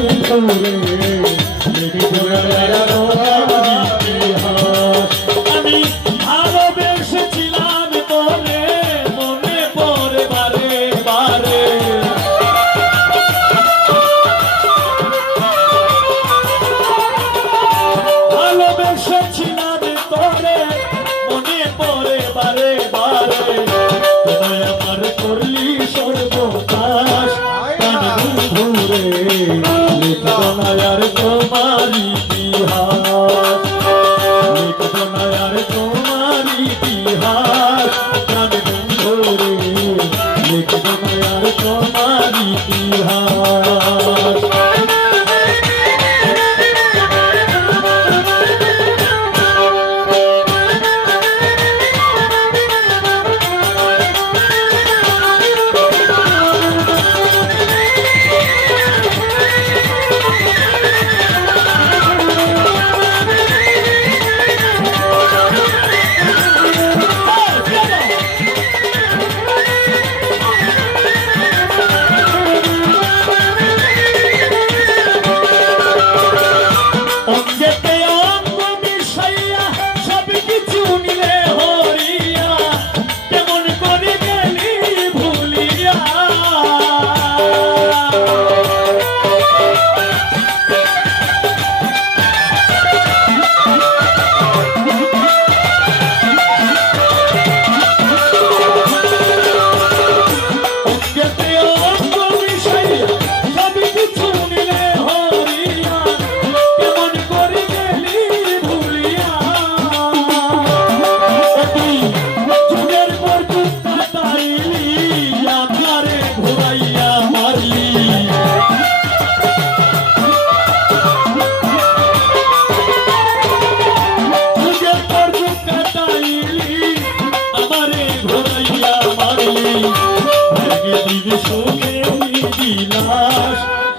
বন্ধুরে লিখব না আর তোমার ইতিহাস। আমি ভালোবেসেছিলাম তোরে মনে পড়ে বারে বারে, ভালোবেসেছিলাম তোরে মনে পড়ে বারে বারে, তোরা আমার করলি সর্বনাশ প্রাণ বন্ধুরে লিখব না আর তোমার ইতিহাস, লিখব না আর তোমার ইতিহাস প্রাণ বন্ধুরে লিখব না আর তোমার ইতিহাস।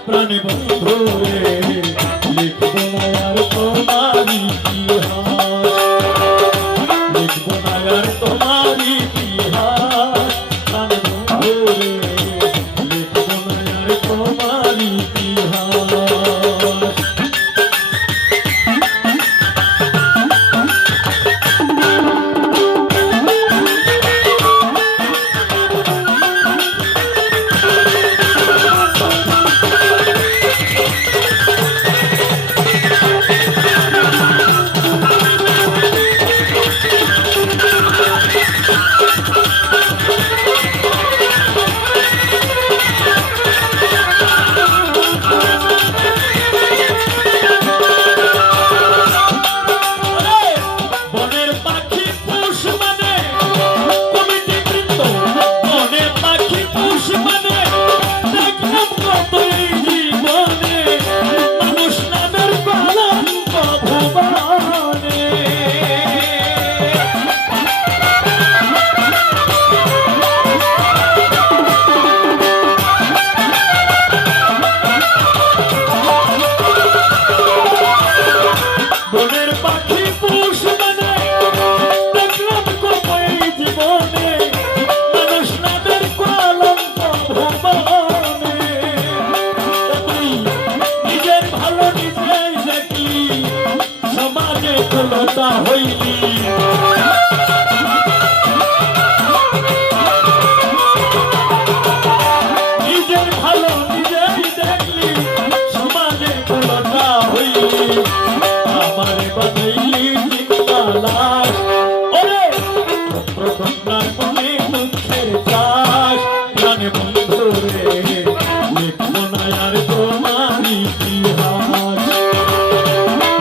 প্রাণে বন্ধুরে লিখব না আর তোমার ইতিহাস, লিখব না আর তোমার ইতিহাস প্রাণে বন্ধুরে লিখব না আর তোমার ইতিহাস। লতা হইলি নিজের ভালো নিজেই দেখলি, সমাজে লতা হইলি আমার বানাইলি লাশ। ওরে প্রথমবার মনে মুখের চাষ প্রাণে বন্ধুরে লিখব না আর তোমার ইতিহাস,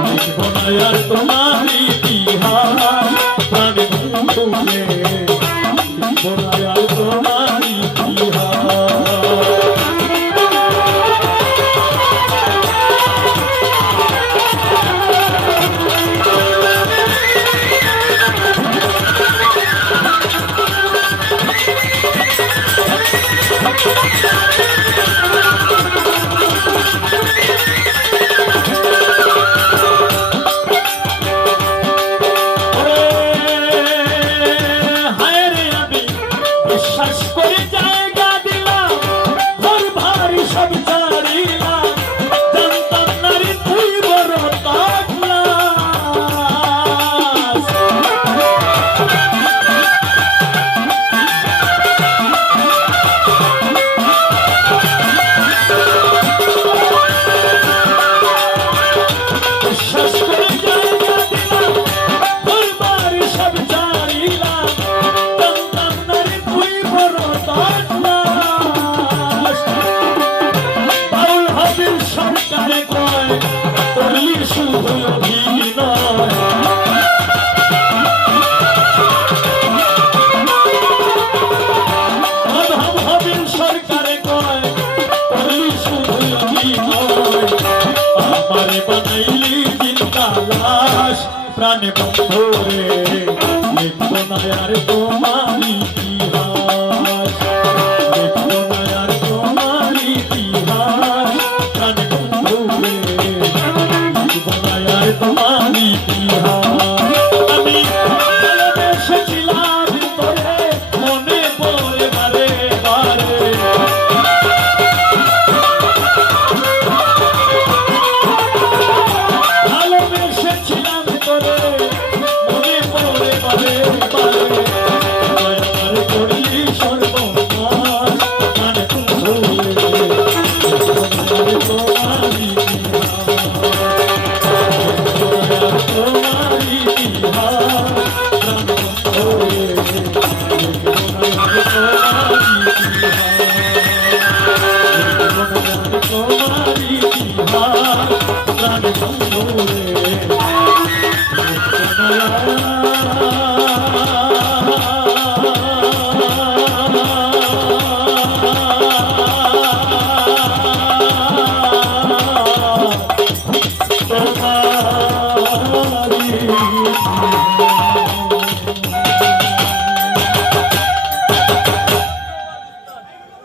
লিখব না আর তোমার ইতিহাস।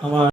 আমার